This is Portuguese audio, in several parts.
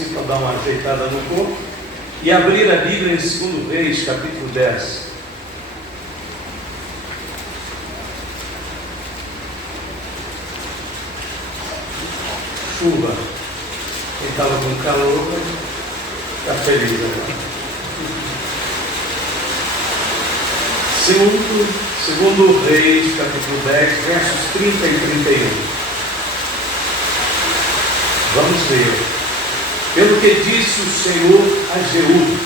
assim para dar uma ajeitada no corpo, e abrir a Bíblia em 2 Reis, capítulo 10. Chuva. Quem estava com calor está feliz agora. Segundo Reis, capítulo 10, versos 30 e 31. Vamos ler. Pelo que disse o Senhor a Jeú,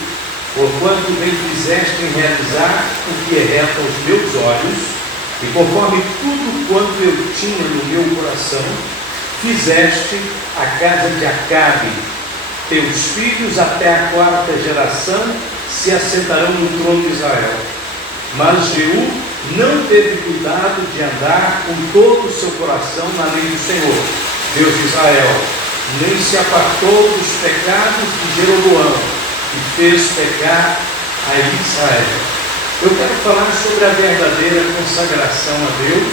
porquanto bem fizeste em realizar o que é reto aos meus olhos, e conforme tudo quanto eu tinha no meu coração, fizeste a casa de Acabe. Teus filhos até a 4ª geração se assentarão no trono de Israel. Mas Jeú não teve cuidado de andar com todo o seu coração na lei do Senhor, Deus de Israel, nem se apartou dos pecados de Jeroboão, e fez pecar a Israel. Eu quero falar sobre a verdadeira consagração a Deus,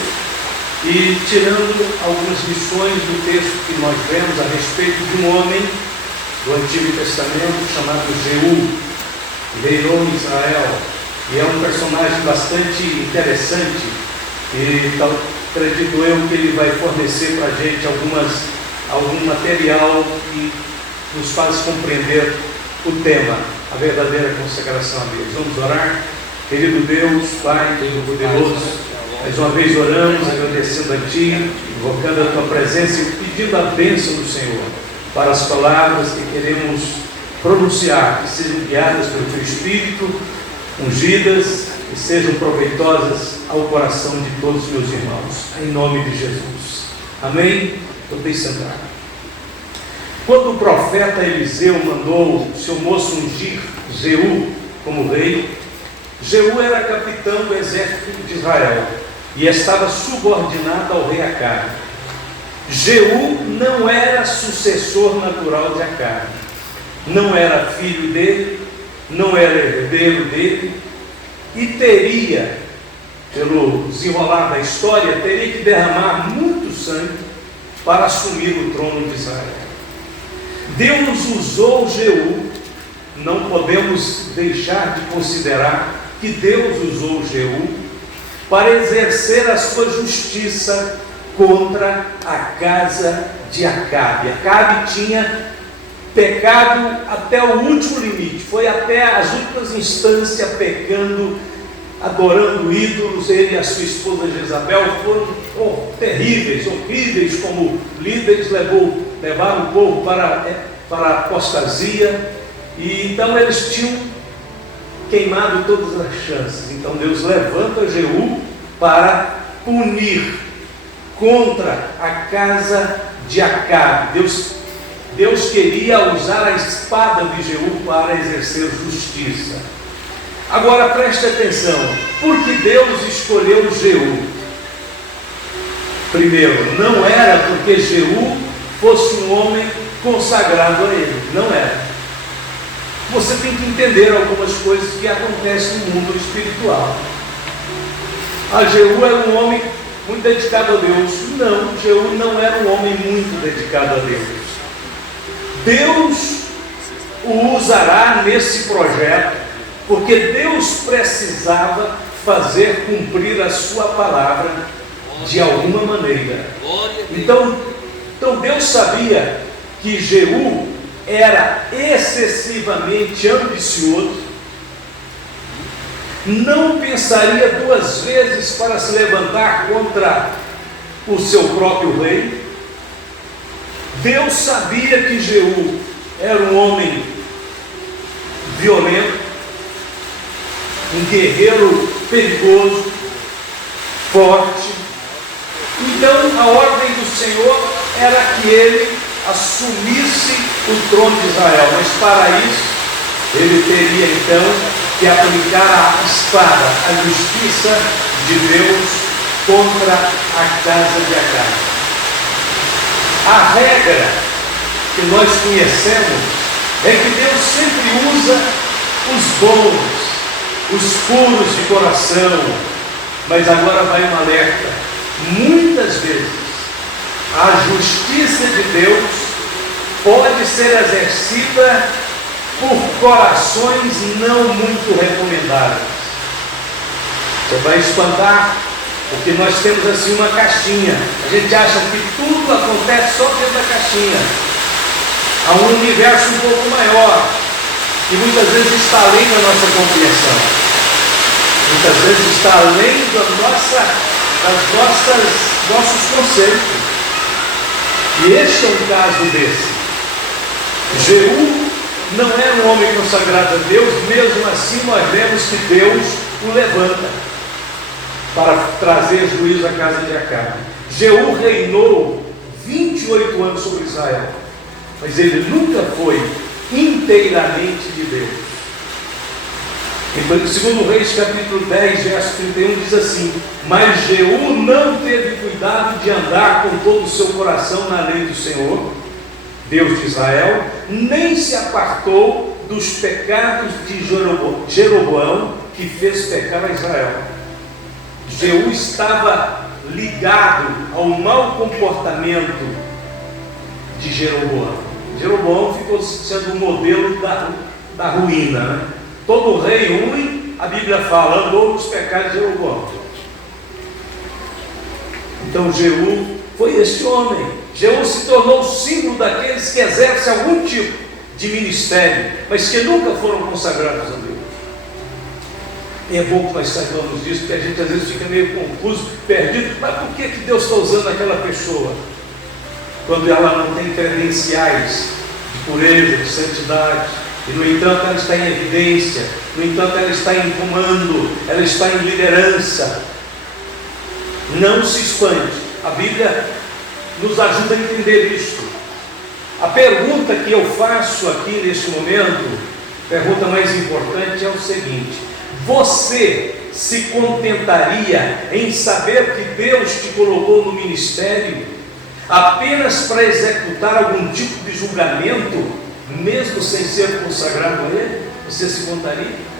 e tirando algumas lições do texto que nós vemos a respeito de um homem do Antigo Testamento chamado Jeú, que reinou em Israel, e é um personagem bastante interessante, e então, acredito eu que ele vai fornecer para a gente algum material que nos faz compreender o tema, a verdadeira consagração a Deus. Vamos orar? Querido Deus, Pai Todo-Poderoso, mais uma vez oramos, agradecendo a Ti, invocando a Tua presença e pedindo a bênção do Senhor para as palavras que queremos pronunciar, que sejam guiadas pelo Teu Espírito, ungidas e sejam proveitosas ao coração de todos os meus irmãos, em nome de Jesus. Amém? Podem sentar. Quando o profeta Eliseu mandou o seu moço ungir Jeú como rei, Jeú era capitão do exército de Israel e estava subordinado ao rei Acabe. Jeú não era sucessor natural de Acabe, não era filho dele, não era herdeiro dele, e teria, pelo desenrolar da história, teria que derramar muito sangue para assumir o trono de Israel. Deus usou Jeú, não podemos deixar de considerar que Deus usou Jeú para exercer a sua justiça contra a casa de Acabe. Acabe tinha pecado até o último limite, foi até as últimas instâncias pecando, adorando ídolos. Ele e a sua esposa Jezabel foram terríveis, horríveis como líderes, levaram o povo para a apostasia, e então eles tinham queimado todas as chances. Então Deus levanta Jeú para punir contra a casa de Acabe. Deus queria usar a espada de Jeú para exercer justiça. Agora preste atenção, por que Deus escolheu Jeú? Primeiro, não era porque Jeú fosse um homem consagrado a ele, não era. Você tem que entender algumas coisas que acontecem no mundo espiritual. Jeú era um homem muito dedicado a Deus. Não, Jeú não era um homem muito dedicado a Deus. Deus o usará nesse projeto, porque Deus precisava fazer cumprir a sua palavra de alguma maneira. Então Deus sabia que Jeú era excessivamente ambicioso, não pensaria duas vezes para se levantar contra o seu próprio rei. Deus sabia que Jeú era um homem violento, um guerreiro perigoso, forte. Então a ordem do Senhor era que ele assumisse o trono de Israel, mas para isso ele teria então que aplicar a espada, a justiça de Deus contra a casa de Acabe. A regra que nós conhecemos é que Deus sempre usa os bons, os puros de coração, mas agora vai um alerta: muitas vezes a justiça de Deus pode ser exercida por corações não muito recomendáveis. Você vai espantar, porque nós temos assim uma caixinha. A gente acha que tudo acontece só dentro da caixinha. Há um universo um pouco maior, que muitas vezes está além da nossa compreensão. Muitas vezes está além nossos conceitos. E este é um caso desse. Jeú não era um homem consagrado a Deus, mesmo assim nós vemos que Deus o levanta para trazer juízo à casa de Acabe. Jeú reinou 28 anos sobre Israel, mas ele nunca foi inteiramente de Deus. Então, segundo Reis, capítulo 10, verso 31, diz assim: mas Jeú não teve cuidado de andar com todo o seu coração na lei do Senhor, Deus de Israel, nem se apartou dos pecados de Jeroboão, que fez pecar a Israel. Jeú estava ligado ao mau comportamento de Jeroboão. Jeroboão ficou sendo um modelo da ruína, né? Todo rei ruim, a Bíblia fala, andou nos pecados de Jeroboão. Então Jeú foi esse homem. Jeú se tornou símbolo daqueles que exercem algum tipo de ministério, mas que nunca foram consagrados a Deus. E é bom que nós saibamos disso, porque a gente às vezes fica meio confuso, perdido. Mas por que Deus está usando aquela pessoa quando ela não tem credenciais de pureza, de santidade? E no entanto ela está em evidência, no entanto ela está em comando, ela está em liderança. Não se espante, a Bíblia nos ajuda a entender isto. A pergunta que eu faço aqui neste momento, a pergunta mais importante é o seguinte: você se contentaria em saber que Deus te colocou no ministério apenas para executar algum tipo de julgamento, mesmo sem ser consagrado a Ele? Você se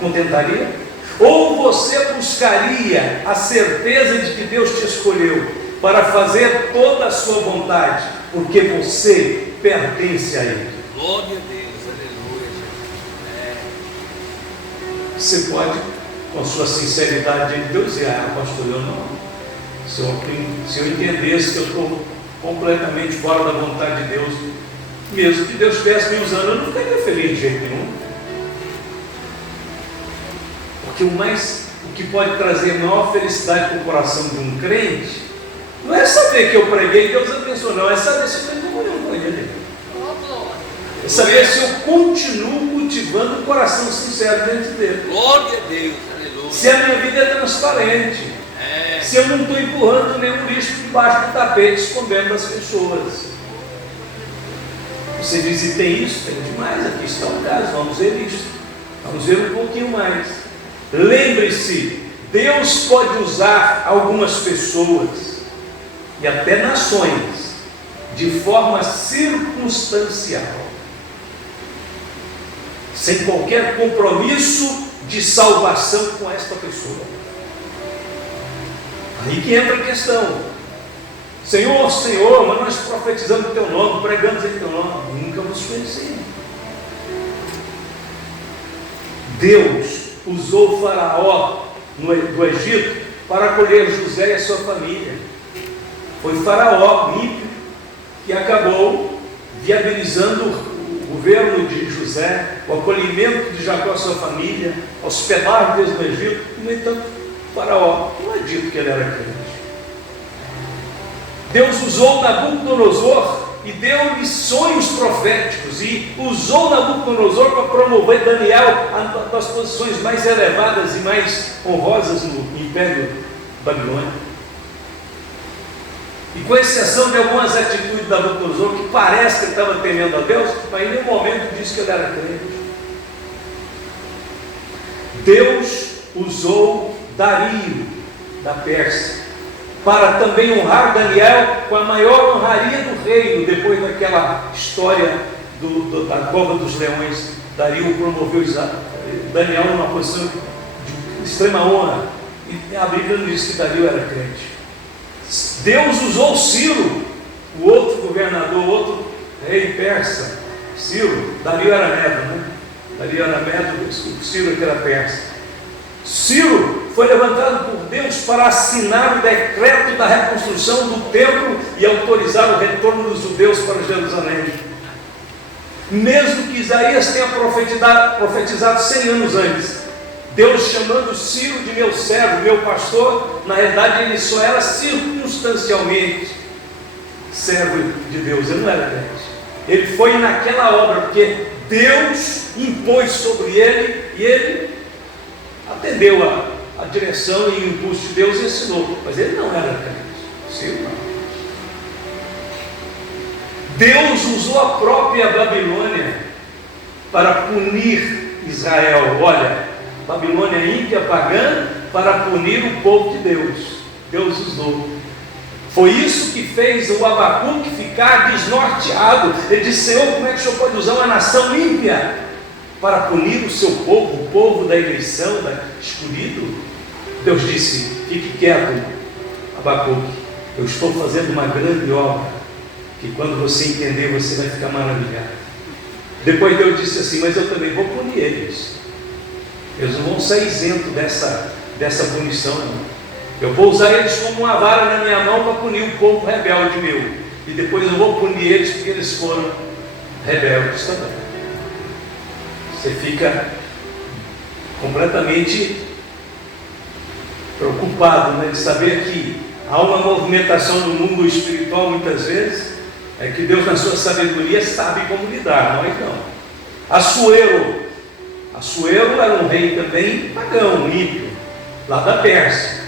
contentaria? Ou você buscaria a certeza de que Deus te escolheu para fazer toda a sua vontade, porque você pertence a Ele? Glória a Deus, aleluia. Você pode, com sua sinceridade diante de Deus, dizer: pastor, eu não. Se eu entendesse que eu estou completamente fora da vontade de Deus, mesmo que Deus estivesse me usando, eu não ficaria feliz de jeito nenhum. Porque o que pode trazer maior felicidade para o coração de um crente não é saber que eu preguei e Deus abençoou, não, é saber se eu estou em comunhão com Ele. É saber se eu continuo cultivando um coração sincero dentro dele. Glória a Deus, aleluia. Se a minha vida é transparente, se eu não estou empurrando nenhum lixo debaixo do tapete, escondendo das pessoas. Você diz: e tem isso? Tem demais, aqui está o caso, vamos ver isso. Vamos ver um pouquinho mais. Lembre-se, Deus pode usar algumas pessoas e até nações de forma circunstancial, sem qualquer compromisso de salvação com esta pessoa. Aí que entra a questão: Senhor, Senhor, mas nós profetizamos em Teu nome, pregamos em Teu nome, nunca vos conheci. Deus usou o Faraó do Egito para acolher José e a sua família. Foi o Faraó ímpio que acabou viabilizando o governo de José, o acolhimento de Jacó e a sua família, hospedar Deus no Egito. No entanto, o Faraó não é dito que ele era crente. Deus usou Nabucodonosor e deu-lhe sonhos proféticos, e usou Nabucodonosor para promover Daniel das posições mais elevadas e mais honrosas no Império Babilônico. E com exceção de algumas atitudes de Nabucodonosor, que parece que ele estava temendo a Deus, mas em nenhum momento disse que ele era crente. Deus usou Dario da Pérsia para também honrar Daniel com a maior honraria do reino. Depois daquela história da cova dos leões, Dario promoveu Daniel numa posição de extrema honra, e a Bíblia não diz que Dario era crente. Deus usou Ciro, o outro governador, outro rei persa, Ciro, Dario era Medo, né? Dario era Medo, o Ciro que era persa. Ciro foi levantado por Deus para assinar o decreto da reconstrução do templo e autorizar o retorno dos judeus para Jerusalém. Mesmo que Isaías tenha profetizado 100 anos antes, Deus chamando Ciro de meu servo, meu pastor, na realidade ele só era circunstancialmente servo de Deus, ele não era crente. Ele foi naquela obra, porque Deus impôs sobre ele, e ele atendeu a direção e o impulso de Deus e ensinou, mas ele não era crente. Ciro não. Deus usou a própria Babilônia para punir Israel. Olha, Babilônia ímpia, pagã, para punir o povo de Deus. Deus usou. Foi isso que fez o Abacuque ficar desnorteado. Ele disse: Senhor, como é que o Senhor pode usar uma nação ímpia para punir o seu povo, o povo da eleição, escolhido? Deus disse: fique quieto, Abacuque, eu estou fazendo uma grande obra, que quando você entender, você vai ficar maravilhado. Depois Deus disse assim: mas eu também vou punir eles. Eles não vão sair isentos dessa punição, não. Eu vou usar eles como uma vara na minha mão para punir o povo rebelde meu. E depois eu vou punir eles porque eles foram rebeldes também. Você fica completamente preocupado, né, de saber que há uma movimentação no mundo espiritual muitas vezes. É que Deus, na sua sabedoria, sabe como lidar, nós não. Assuero era um rei também pagão, ímpio, lá da Pérsia.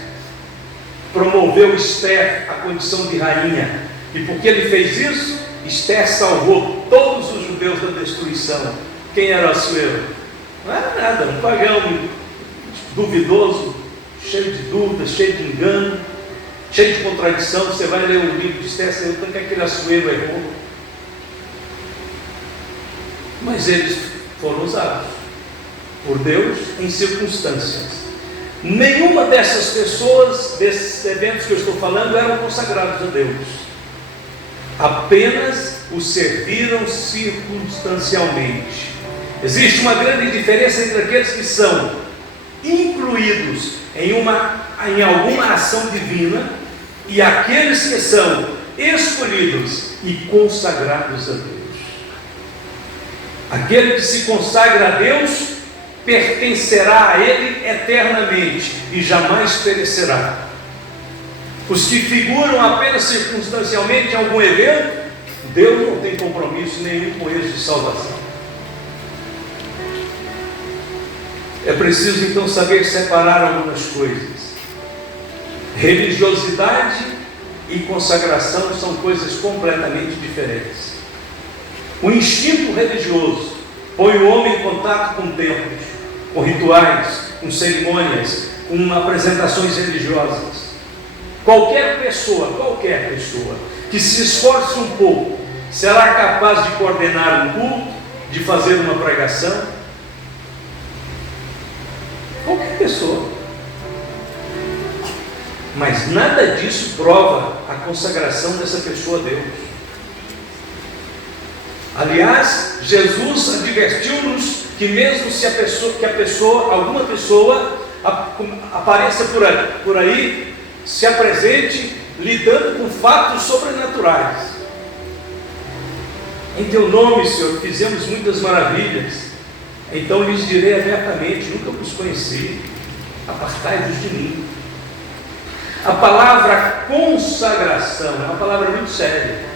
Promoveu Esther à condição de rainha. E porque ele fez isso, Esther salvou todos os judeus da destruição. Quem era Assuero? Não era nada, um pagão duvidoso, cheio de dúvidas, cheio de engano, cheio de contradição. Você vai ler o livro de Esther, você vê que aquele Assuero errou. Mas eles foram usados por Deus em circunstâncias. Nenhuma dessas pessoas, desses eventos que eu estou falando, eram consagrados a Deus. Apenas o serviram circunstancialmente. Existe uma grande diferença entre aqueles que são incluídos em alguma ação divina e aqueles que são escolhidos e consagrados a Deus. Aquele que se consagra a Deus pertencerá a Ele eternamente e jamais perecerá. Os que figuram apenas circunstancialmente em algum evento, Deus não tem compromisso nenhum com eles de salvação. É preciso então saber separar algumas coisas. Religiosidade e consagração são coisas completamente diferentes. O instinto religioso põe o homem em contato com templos, com rituais, com cerimônias, com apresentações religiosas. Qualquer pessoa que se esforce um pouco, será capaz de coordenar um culto, de fazer uma pregação. Qualquer pessoa. Mas nada disso prova a consagração dessa pessoa a Deus. Aliás, Jesus advertiu-nos que mesmo se alguma pessoa apareça por aí, se apresente lidando com fatos sobrenaturais. Em teu nome, Senhor, fizemos muitas maravilhas. Então lhes direi abertamente: nunca vos conheci, apartai-vos de mim. A palavra consagração é uma palavra muito séria.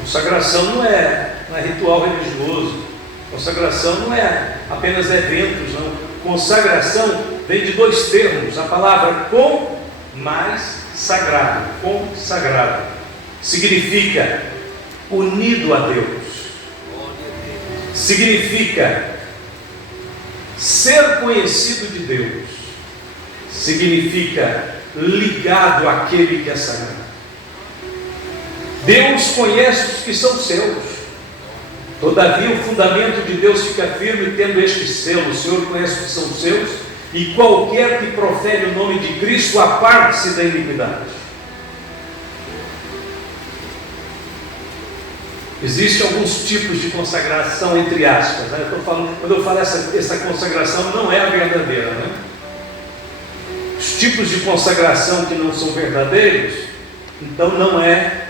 Consagração não é ritual religioso. Consagração não é apenas eventos, não. Consagração vem de dois termos. A palavra com mais sagrado. Consagrado significa unido a Deus. Significa ser conhecido de Deus. Significa ligado àquele que é sagrado. Deus conhece os que são seus. Todavia o fundamento de Deus fica firme tendo este selo: o Senhor conhece os que são seus, e qualquer que profere o nome de Cristo aparte-se da iniquidade. Existem alguns tipos de consagração, entre aspas, né? Quando eu falo essa consagração não é a verdadeira, né? Os tipos de consagração que não são verdadeiros, então não é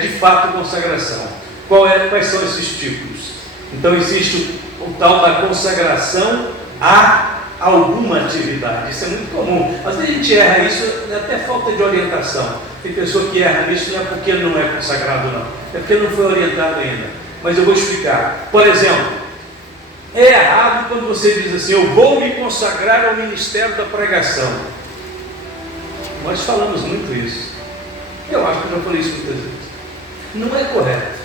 de fato consagração. Quais são esses tipos? Então existe o tal da consagração a alguma atividade. Isso é muito comum. Às vezes a gente erra isso, é até falta de orientação. Tem pessoa que erra nisso, não é porque não é consagrado, não. É porque não foi orientado ainda. Mas eu vou explicar. Por exemplo, é errado quando você diz assim: eu vou me consagrar ao ministério da pregação. Nós falamos muito isso. Eu acho que eu já falei isso muitas vezes. Não é correto.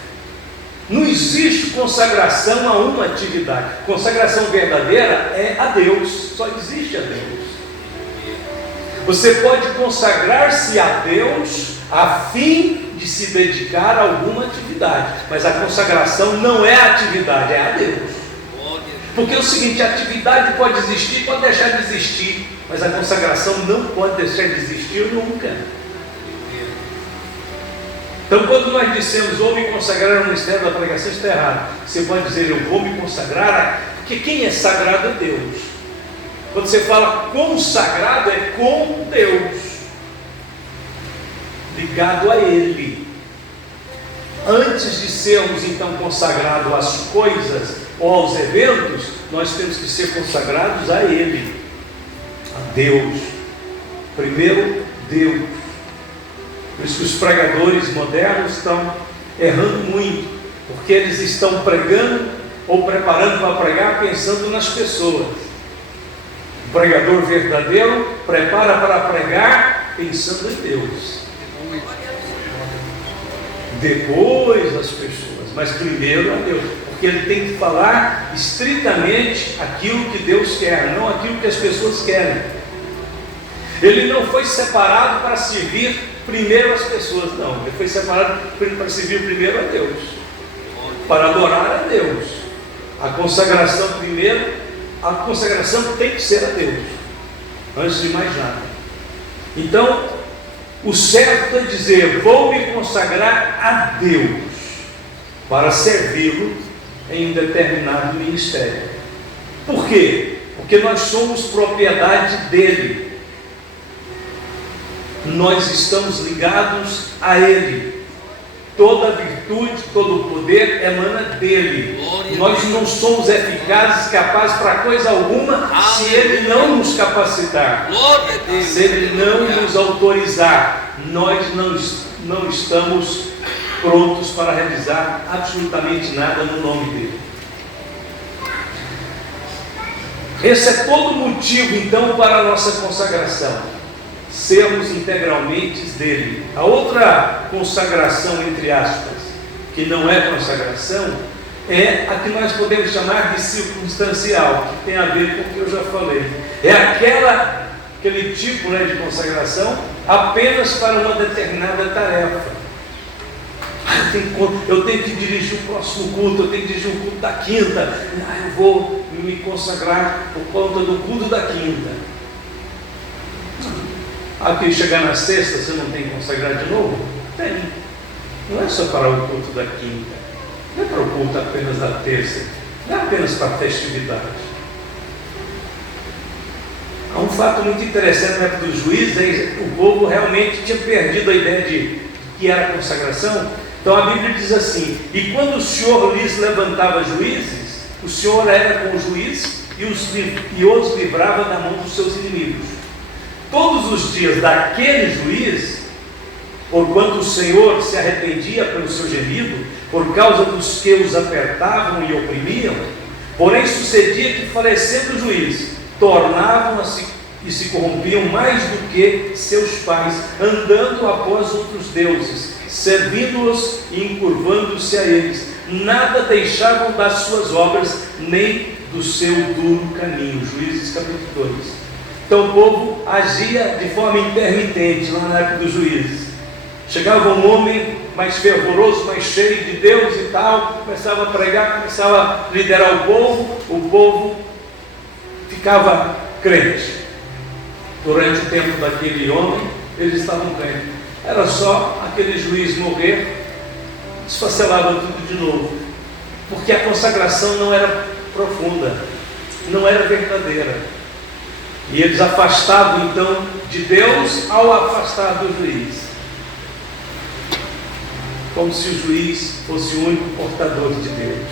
Não existe consagração a uma atividade. Consagração verdadeira é a Deus. Só existe a Deus. Você pode consagrar-se a Deus a fim de se dedicar a alguma atividade. Mas a consagração não é a atividade, é a Deus. Porque é o seguinte: a atividade pode existir, pode deixar de existir, mas a consagração não pode deixar de existir nunca. Então, quando nós dissemos vou me consagrar ao ministério da pregação, está errado. Você pode dizer eu vou me consagrar, porque quem é sagrado é Deus. Quando você fala consagrado, é com Deus, ligado a Ele. Antes de sermos então consagrados às coisas ou aos eventos, nós temos que ser consagrados a Ele, a Deus. Primeiro, Deus. Por isso que os pregadores modernos estão errando muito, porque eles estão pregando ou preparando para pregar pensando nas pessoas. O pregador verdadeiro prepara para pregar pensando em Deus. Depois as pessoas, mas primeiro a Deus, porque ele tem que falar estritamente aquilo que Deus quer, não aquilo que as pessoas querem. Ele não foi separado para servir primeiro as pessoas, não. Ele foi separado para servir primeiro a Deus, para adorar a Deus. A consagração primeiro, a consagração tem que ser a Deus, antes de mais nada. Então, o certo é dizer: vou me consagrar a Deus para servi-lo em um determinado ministério. Por quê? Porque nós somos propriedade dele. Nós estamos ligados a Ele. Toda virtude, todo o poder emana dele. Nós não somos eficazes, capazes para coisa alguma, se Ele não nos capacitar, se Ele não nos autorizar. Nós não estamos prontos para realizar absolutamente nada no nome dele. Esse é todo o motivo então para a nossa consagração. Sermos integralmente dele. A outra consagração, entre aspas, que não é consagração, é a que nós podemos chamar de circunstancial, que tem a ver com o que eu já falei. É aquele tipo de consagração apenas para uma determinada tarefa. Eu tenho que dirigir o próximo culto, eu tenho que dirigir o culto da quinta. Eu vou me consagrar por conta do culto da quinta. Aqui chegar na sexta, você não tem que consagrar de novo? Tem. Não é só para o culto da quinta, não é para o culto apenas da terça, não é apenas para a festividade. Há um fato muito interessante na época dos juízes: o povo realmente tinha perdido a ideia de que era consagração. Então a Bíblia diz assim: e quando o Senhor lhes levantava juízes, o Senhor era com o juiz e os livrava da mão dos seus inimigos. Todos os dias daquele juiz, porquanto o Senhor se arrependia pelo seu gemido, por causa dos que os apertavam e oprimiam, porém sucedia que, falecendo o juiz, tornavam-se e se corrompiam mais do que seus pais, andando após outros deuses, servindo-os e encurvando-se a eles. Nada deixavam das suas obras, nem do seu duro caminho. Juízes capítulo 2. Então o povo agia de forma intermitente lá na época dos juízes. Chegava um homem mais fervoroso, mais cheio de Deus e tal, começava a pregar, começava a liderar o povo ficava crente. Durante o tempo daquele homem, eles estavam crentes. Era só aquele juiz morrer, esfacelava tudo de novo, porque a consagração não era profunda, não era verdadeira. E eles afastavam então de Deus ao afastar do juiz, como se o juiz fosse o único portador de Deus.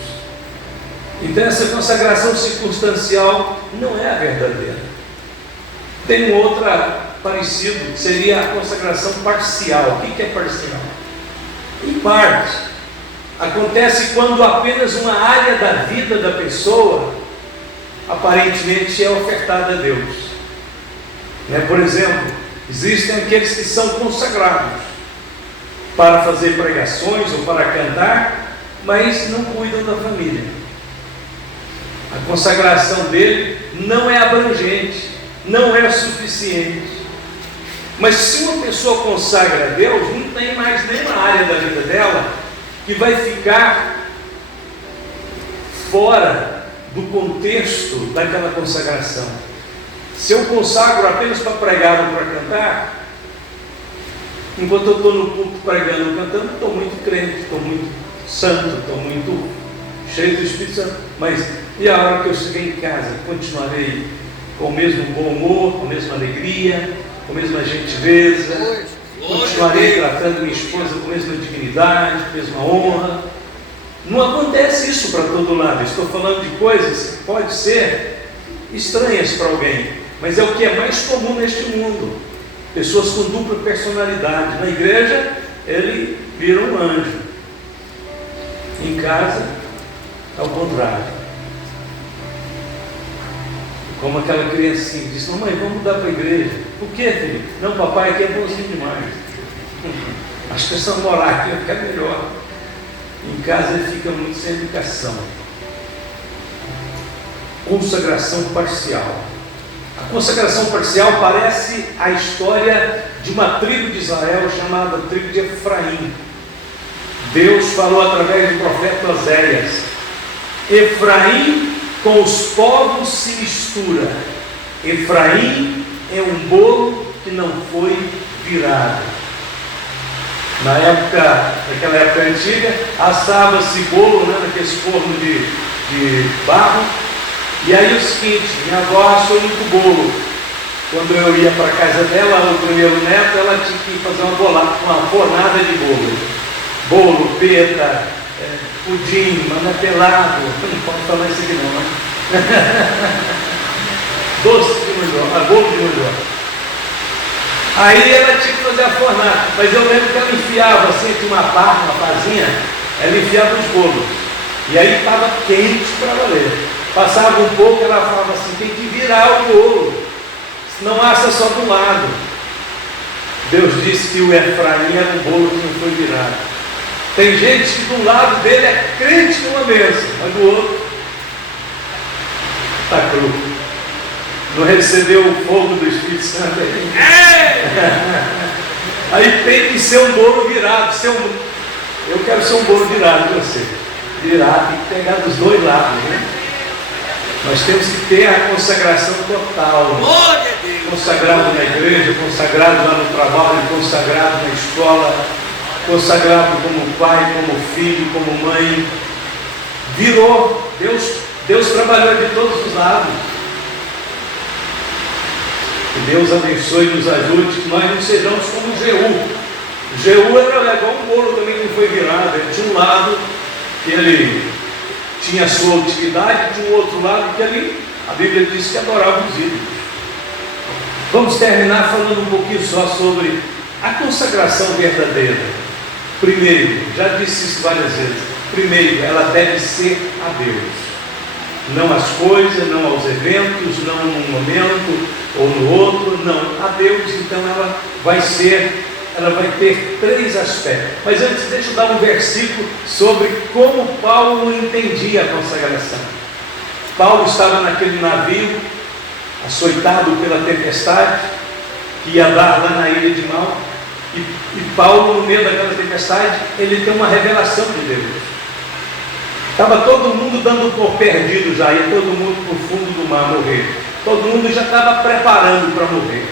Então essa consagração circunstancial não é a verdadeira. Tem outra parecido, que seria a consagração parcial. O que é parcial? Em parte. Acontece quando apenas uma área da vida da pessoa aparentemente é ofertada a Deus. Por exemplo, existem aqueles que são consagrados para fazer pregações ou para cantar, mas não cuidam da família. A consagração dele não é abrangente, não é suficiente. Mas se uma pessoa consagra a Deus, não tem mais nenhuma área da vida dela que vai ficar fora do contexto daquela consagração. Se eu consagro apenas para pregar ou para cantar, enquanto eu estou no culto pregando ou cantando, estou muito crente, estou muito santo, estou muito cheio do Espírito Santo. Mas e a hora que eu cheguei em casa, continuarei com o mesmo bom humor, com a mesma alegria, com a mesma gentileza, continuarei tratando minha esposa com a mesma dignidade, com a mesma honra? Não acontece isso para todo lado. Estou falando de coisas que podem ser estranhas para alguém, mas é o que é mais comum neste mundo. Pessoas com dupla personalidade. Na igreja, ele vira um anjo. Em casa, ao contrário. Como aquela criancinha disse: mamãe, vamos mudar para a igreja. Por quê, filho? Não, papai aqui é bonzinho demais. Acho que é só morar aqui vai ficar melhor. Em casa ele fica muito sem educação. Consagração parcial. A consagração parcial parece a história de uma tribo de Israel chamada tribo de Efraim. Deus falou através do profeta Oséias: Efraim com os povos se mistura. Efraim é um bolo que não foi virado. Naquela época antiga, assava-se bolo, naqueles fornos de barro. E aí o seguinte, minha avó achou muito bolo. Quando eu ia para a casa dela, o primeiro neto, ela tinha que fazer uma fornada de bolo. Bolo, peta, pudim, manapelado, não pode falar isso aqui não, né? Doce de mandioca, bolo de mandioca. Aí ela tinha que fazer a fornada, mas eu lembro que ela enfiava assim, tinha uma pazinha, ela enfiava os bolos, e aí estava quente para valer. Passava um pouco, ela falava assim: tem que virar o bolo, senão assa só do lado. Deus disse que o Efraim era um bolo que não foi virado. Tem gente que do lado dele é crente numa bênção, mas do outro está cru. Não recebeu o fogo do Espírito Santo aí. Aí tem que ser um bolo virado. Eu quero ser um bolo virado de você. Virado, tem que pegar dos dois lados, né? Nós temos que ter a consagração total. Consagrado na igreja, consagrado lá no trabalho, consagrado na escola, consagrado como pai, como filho, como mãe. Virou. Deus trabalhou de todos os lados. Que Deus abençoe e nos ajude, que nós não sejamos como Jeú. Jeú era igual um bolo também que não foi virado. Ele tinha um lado que ele tinha a sua utilidade, tinha um outro lado que ele, a Bíblia diz que adorava os ídolos. Vamos terminar falando um pouquinho só sobre a consagração verdadeira. Primeiro, já disse isso várias vezes, primeiro, ela deve ser a Deus. Não às coisas, não aos eventos, não num momento ou no outro, não. A Deus, então ela vai ter três aspectos. Mas antes, deixa eu dar um versículo sobre como Paulo entendia a consagração. Paulo estava naquele navio, açoitado pela tempestade, que ia dar lá na ilha de Malta, e Paulo, no meio daquela tempestade, ele tem uma revelação de Deus. Estava todo mundo dando por perdido já, ia todo mundo para o fundo do mar morrer. Todo mundo já estava preparando para morrer.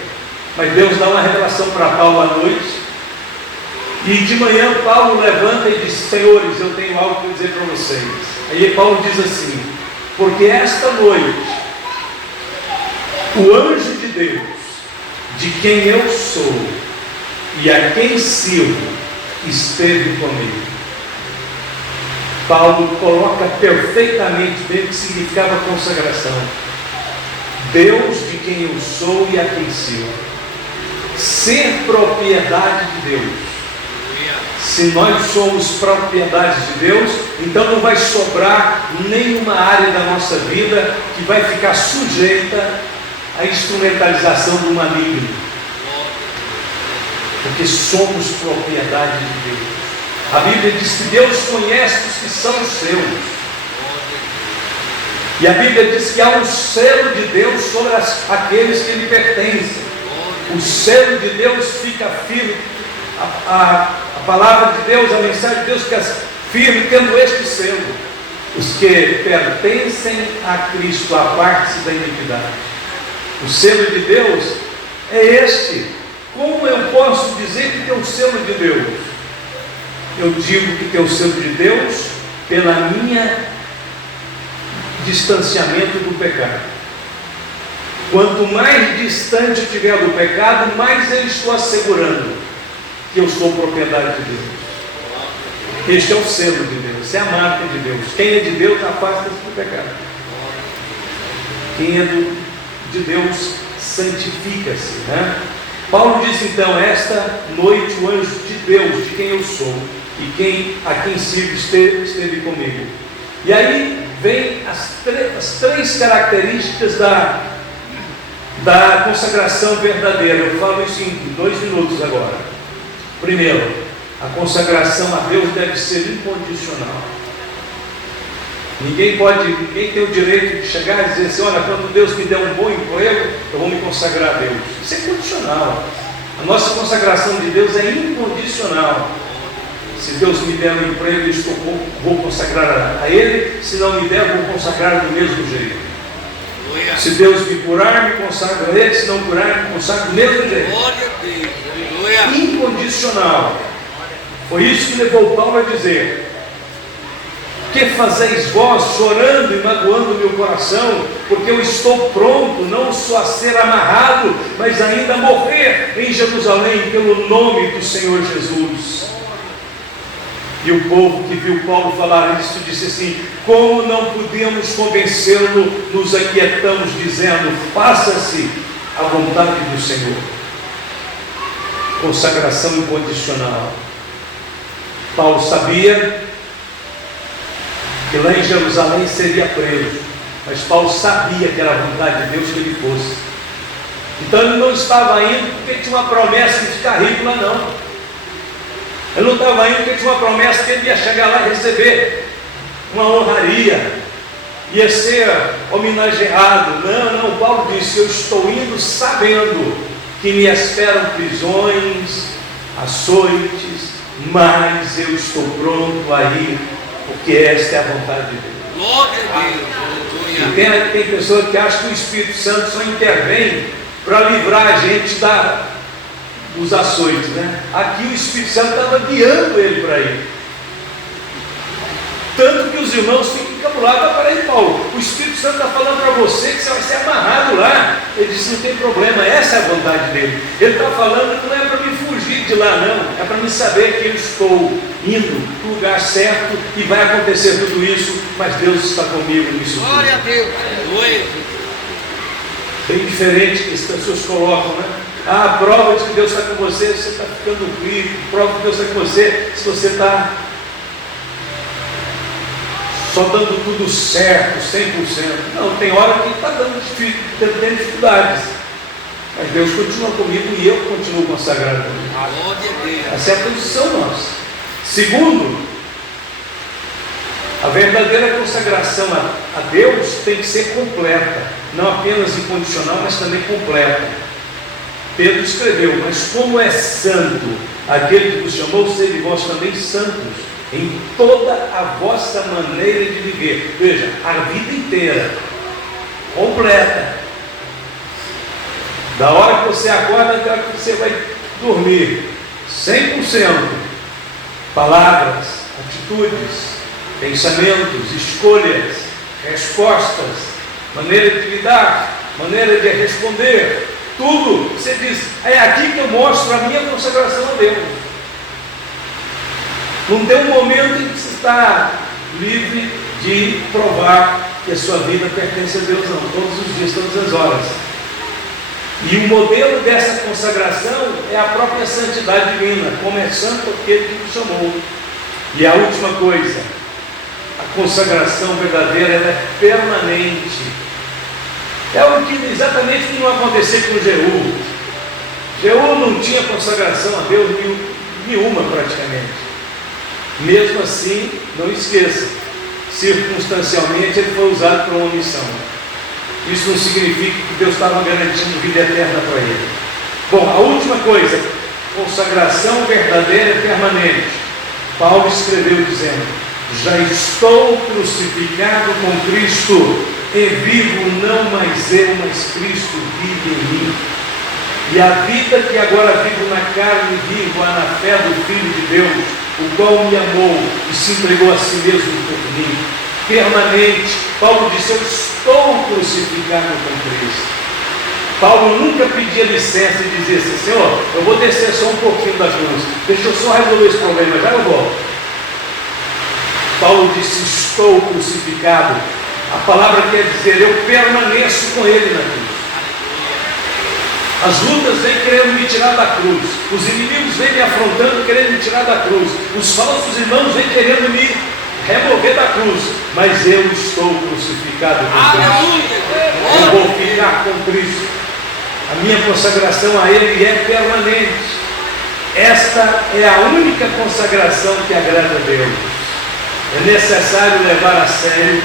Mas Deus dá uma revelação para Paulo à noite, E de manhã Paulo levanta e diz: Senhores, eu tenho algo para dizer para vocês. Aí Paulo diz assim: porque esta noite o anjo de Deus, de quem eu sou e a quem sirvo, esteve comigo. Paulo coloca perfeitamente bem o que significava consagração. Deus de quem eu sou e a quem sirvo. Ser propriedade de Deus. Se nós somos propriedades de Deus, então não vai sobrar nenhuma área da nossa vida que vai ficar sujeita à instrumentalização do maligno. Porque somos propriedade de Deus. A Bíblia diz que Deus conhece os que são seus. E a Bíblia diz que há um selo de Deus sobre aqueles que lhe pertencem. O selo de Deus fica firme. A palavra de Deus, a mensagem de Deus fica firme tendo este selo. Os que pertencem a Cristo apartam-se da iniquidade. O selo de Deus é este. Como eu posso dizer que tem o selo de Deus? Eu digo que tem o selo de Deus pela minha distanciamento do pecado. Quanto mais distante eu estiver do pecado, mais eu estou assegurando que eu sou propriedade de Deus. Este é o selo de Deus, essa é a marca de Deus. Quem é de Deus afasta-se do pecado. Quem é de Deus santifica-se, né? Paulo diz então: esta noite o anjo de Deus, de quem eu sou e a quem sirvo, esteve comigo. E aí vem as três características da consagração verdadeira. Eu falo isso em 2 minutos agora. Primeiro, a consagração a Deus deve ser incondicional. Ninguém tem o direito de chegar e dizer assim: olha, quando Deus me der um bom emprego, eu vou me consagrar a Deus. Isso é condicional. A nossa consagração de Deus é incondicional. Se Deus me der um emprego, eu vou consagrar a Ele. Se não me der, eu vou consagrar do mesmo jeito. Se Deus me curar, me consagro a Ele. Se não curar, me consagro do mesmo jeito. Incondicional. Foi isso que levou Paulo a dizer: que fazeis vós, chorando e magoando o meu coração, porque eu estou pronto, não só a ser amarrado, mas ainda a morrer em Jerusalém, pelo nome do Senhor Jesus. E o povo que viu Paulo falar isso disse assim: como não podíamos convencê-lo, nos aquietamos, dizendo: faça-se a vontade do Senhor. Consagração incondicional. Paulo sabia que lá em Jerusalém seria preso, mas Paulo sabia que era a vontade de Deus que ele fosse. Então ele não estava indo porque tinha uma promessa de ficar rico lá, não. Ele não estava indo porque tinha uma promessa que ele ia chegar lá e receber uma honraria, ia ser homenageado. Não, Paulo disse: eu estou indo sabendo que me esperam prisões, açoites, mas eu estou pronto a ir, porque esta é a vontade de Deus. Glória a Deus. E tem pessoas que acham que o Espírito Santo só intervém para livrar a gente dos açoites, né? Aqui o Espírito Santo estava guiando ele para ir. Tanto que os irmãos ficam encabulados: para aí, Paulo, o Espírito Santo está falando para você que você vai ser amarrado lá. Ele disse: não tem problema, essa é a vontade dele. Ele está falando que não é para me fugir de lá, não, é para me saber que eu estou indo para o lugar certo e vai acontecer tudo isso, mas Deus está comigo nisso. Glória a Deus. Bem diferente que as pessoas colocam, né? A prova de que Deus está com você, você está ficando rico. Prova que Deus está com você, se você está só dando tudo certo, 100%. Não, tem hora que está tendo dificuldades, mas Deus continua comigo e eu continuo consagrado. Essa é a posição nossa. Segundo, a verdadeira consagração a Deus tem que ser completa, não apenas incondicional, mas também completa. Pedro escreveu: mas como é santo aquele que vos chamou, sede vós também santos em toda a vossa maneira de viver. Veja, a vida inteira, completa. Da hora que você acorda até a hora que você vai dormir, 100%. palavras, atitudes, pensamentos, escolhas, respostas, maneira de lidar, maneira de responder, tudo. Você diz, é aqui que eu mostro a minha consagração a Deus. Não tem um momento em que você está livre de provar que a sua vida pertence a Deus, não. Todos os dias, todas as horas. E o modelo dessa consagração é a própria santidade divina, como é santo aquele que nos chamou. E a última coisa, a consagração verdadeira, ela é permanente. É o que exatamente que não aconteceu com Jeú. Jeú não tinha consagração a Deus nenhuma praticamente. Mesmo assim, não esqueça, circunstancialmente ele foi usado para uma missão. Isso não significa que Deus estava garantindo vida eterna para ele. Bom, a última coisa, consagração verdadeira e permanente. Paulo escreveu dizendo, já estou crucificado com Cristo, e vivo não mais eu, mas Cristo vive em mim. E a vida que agora vivo na carne, vivo-a na fé do Filho de Deus, o qual me amou e se entregou a si mesmo por mim. Permanente. Paulo disse, eu estou crucificado com Cristo. Paulo nunca pedia licença e dizia assim, Senhor, eu vou descer só um pouquinho da cruz, deixa eu só resolver esse problema, já eu volto. Paulo disse, estou crucificado. A palavra quer dizer, eu permaneço com ele na cruz. As lutas vêm querendo me tirar da cruz, os inimigos vêm me afrontando querendo me tirar da cruz, os falsos irmãos vêm querendo me remover da cruz, mas eu estou crucificado com Cristo. Eu vou ficar com Cristo. A minha consagração a Ele é permanente. Esta é a única consagração que agrada a Deus. É necessário levar a sério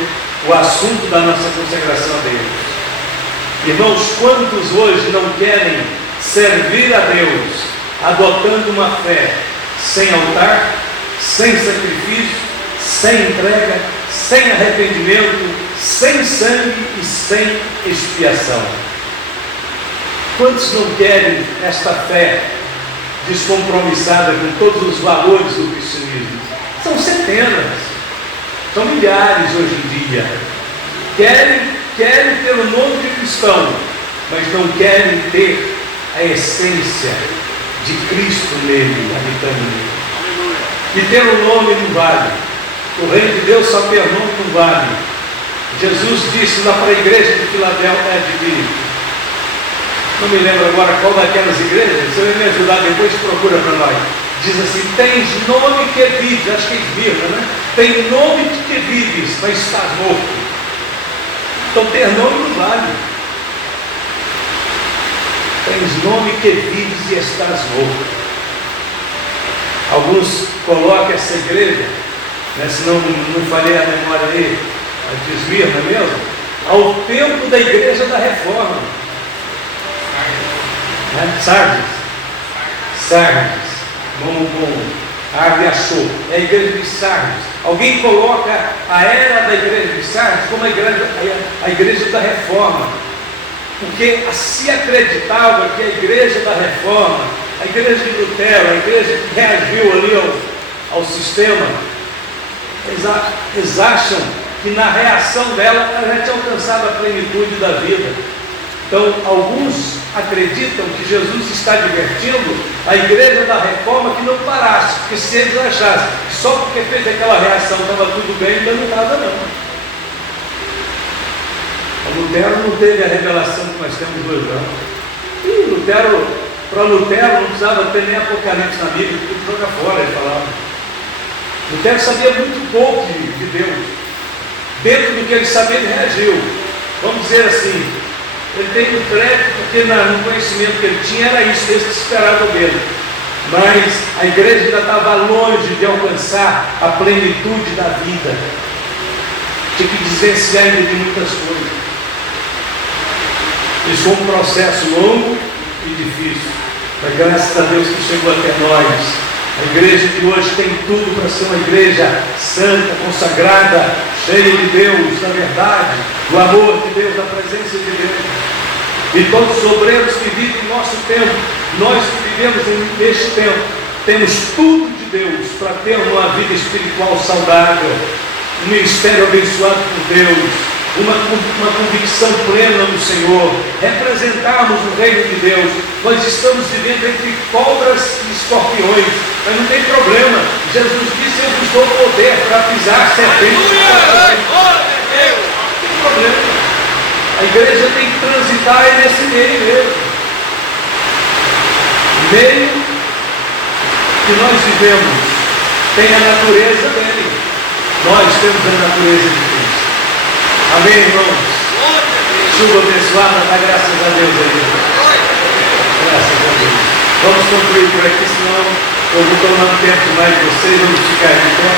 o assunto da nossa consagração a Deus. Irmãos, quantos hoje não querem servir a Deus adotando uma fé sem altar, sem sacrifício, sem entrega, sem arrependimento, sem sangue e sem expiação? Quantos não querem esta fé descompromissada com todos os valores do cristianismo? São centenas, são milhares hoje em dia. Querem ter o nome de cristão, mas não querem ter a essência de Cristo nele, habitando nele. E ter o nome não vale. O reino de Deus só ter nome não vale. Jesus disse lá para a igreja de Filadélfia, não me lembro agora qual daquelas igrejas, você vai me ajudar depois, procura para nós. Diz assim, tens nome que vives, acho que é Esmirna, né? Tem nome de que vives, mas estás morto. Então ter nome não vale. Tens nome que vives e estás morto. Alguns colocam essa igreja, né, se não falei a memória aí, a de Esmirna mesmo, ao tempo da igreja da Reforma. Né? Sardes, Arde achou, é a igreja de Sardes. Alguém coloca a era da igreja de Sardes como a igreja da Reforma, porque se acreditava que a igreja da Reforma, a igreja de Lutero, a igreja que reagiu ali ao sistema, eles acham que na reação dela ela já tinha alcançado a plenitude da vida. Então alguns acreditam que Jesus está advertindo a igreja da Reforma que não parasse, porque se eles achassem que só porque fez aquela reação estava tudo bem, ainda não estava não. O Lutero não teve a revelação que nós temos hoje, não. Para Lutero não precisava ter nem Apocalipse na Bíblia, tudo joga fora, ele falava. Lutero sabia muito pouco de Deus. Dentro do que ele sabia, ele reagiu. Vamos dizer assim, ele tem um crédito porque no conhecimento que ele tinha era isso, esse que se esperava dele. Mas a igreja ainda estava longe de alcançar a plenitude da vida. Tinha que desvencilhar ainda de muitas coisas. Isso foi um processo longo e difícil, mas graças a Deus que chegou até nós. A igreja que hoje tem tudo para ser uma igreja santa, consagrada, cheia de Deus, da verdade, do amor de Deus, da presença de Deus. E todos os obreiros que vivem em nosso tempo, nós que vivemos neste tempo, temos tudo de Deus, para ter uma vida espiritual saudável, um ministério abençoado por Deus, uma convicção plena no Senhor, representarmos o reino de Deus. Nós estamos vivendo entre cobras e escorpiões, mas não tem problema. Jesus disse: eu vos dou poder para pisar serpentes. Não tem problema. A igreja tem que transitar nesse meio mesmo. Meio que nós vivemos tem a natureza dele. Nós temos a natureza de Cristo. Amém, irmãos? Chuva abençoada, dá graças a Deus aí. Graças a Deus. Vamos concluir por aqui, senão eu vou tomar tempo mais de vocês, vamos ficar de pé.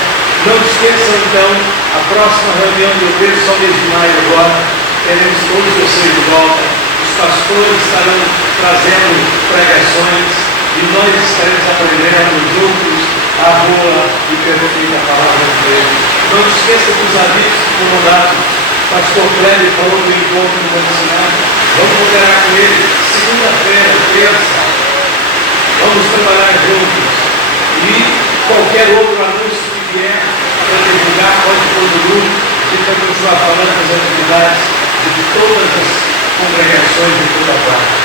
Não esqueçam então, a próxima reunião do Deus, só mês de maio agora, teremos todos vocês de volta. Os pastores estarão trazendo pregações e nós estaremos aprendendo juntos a boa e perfeita palavra de Deus. Não esqueça dos avisos que foram dados. Pastor Cléber falou do encontro do ensinado. Vamos operar com ele segunda-feira, terça. Vamos trabalhar juntos. E qualquer outro anúncio que vier para divulgar, pode pôr no grupo. A gente vai continuar falando das atividades de todas as congregações de toda parte.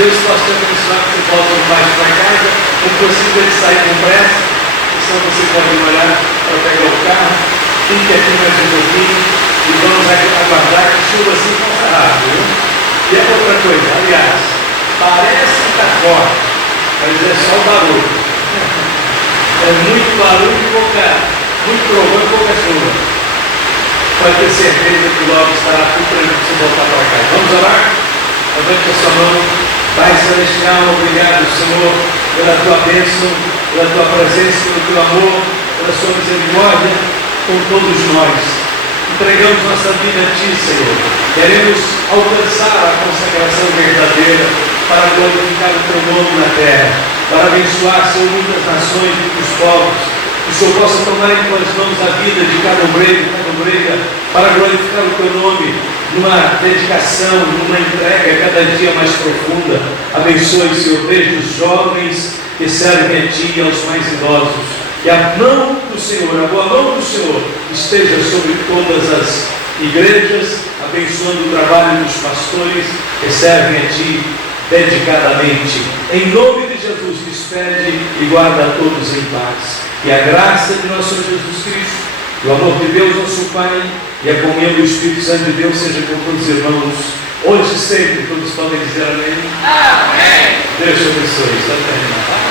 Deus possa te abençoar, que você possa ir mais para casa. Não consigo ele sair com pressa, senão você pode olhar para pegar o carro. Fique aqui mais um pouquinho e vamos aguardar que chuva assim passa rápido. Viu? E é outra coisa, aliás, parece que está forte, mas é só o barulho. É muito barulho e muito trovão e pouca chuva. Pode ter certeza que logo estará tudo para você voltar para cá. Vamos orar? Levante a sua mão. Pai Celestial, obrigado, Senhor, pela tua bênção, pela tua presença, pelo teu amor, pela sua misericórdia com todos nós. Entregamos nossa vida a Ti, Senhor. Queremos alcançar a consagração verdadeira para glorificar o Teu nome na terra, para abençoar, Senhor, muitas nações, muitos povos. Que o Senhor possa tomar em tuas mãos a vida de cada obreiro, cada obreira, para glorificar o Teu nome, numa dedicação, numa entrega cada dia mais profunda. Abençoe, Senhor, desde os jovens que servem a Ti e aos mais idosos. Que a mão do Senhor, a boa mão do Senhor esteja sobre todas as igrejas, abençoando o trabalho dos pastores que servem a Ti dedicadamente. Em nome de Jesus, despede e guarda a todos em paz. E a graça de nosso Senhor Jesus Cristo, o amor de Deus, nosso Pai, e a comunhão do Espírito Santo de Deus seja com todos os irmãos, hoje e sempre. Todos podem dizer amém? Amém! Deus te abençoe. Está terminado.